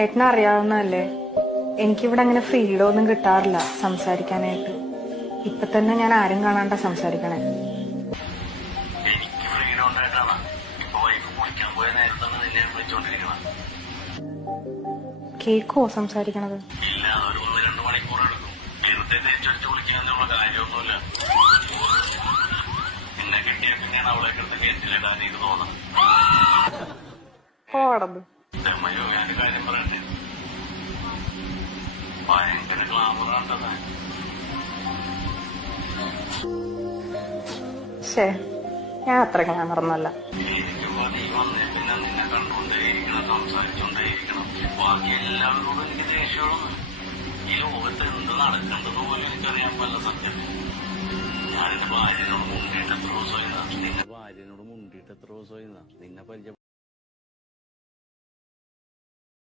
ഏട്ടനറിയാവുന്നതല്ലേ, എനിക്കിവിടെ അങ്ങനെ ഫ്രീഡം ഒന്നും കിട്ടാറില്ല സംസാരിക്കാനായിട്ട്. ഇപ്പൊ തന്നെ ഞാൻ ആരും കാണാണ്ട സംസാരിക്കണേ. എനിക്ക് ഫ്രീഡം ഉണ്ടായിട്ടാണ് ഇപ്പൊ വൈഫ് കുളിക്കാൻ പോയ നേരത്താണ് നിന്നെ വിളിച്ചോണ്ടിരിക്കണം. കേക്കോ സംസാരിക്കണത്? ഇല്ല, ഒരു 1-2 മണിക്കൂർ എടുക്കും. വെറുതെ തേച്ചടിച്ച് കുളിക്കാന്നുള്ള കാര്യമൊന്നുമില്ല. നിന്നെ കിട്ടിയ പിന്നെയാണ് അവളെ കിടന്ന് കയറ്റിലിടാൻ ഇത് തോന്നുന്നത്. രമയോ, ഞാനൊരു കാര്യം പറയട്ടെ, ഭയങ്കര ഗ്ലാമറാണ്ടതാ. ഞാൻ അത്ര ഗ്ലാമറൊന്നുമല്ല. എനിക്കിപ്പോ നീ വന്നേ പിന്നെ നിന്നെ കണ്ടുകൊണ്ടേയിരിക്കണം, സംസാരിച്ചുകൊണ്ടേയിരിക്കണം. ബാക്കി എല്ലാവരോടും എനിക്ക് ദേഷ്യമുള്ളൂ. ഈ ലോകത്ത് എന്ത് നടക്കേണ്ടത് പോലും എനിക്കറിയാൻ പല സത്യം. ഞാൻ എന്റെ ഭാര്യനോട് മുണ്ടിയിട്ട് എത്ര ദിവസമായി നിന്നെ പരിചയം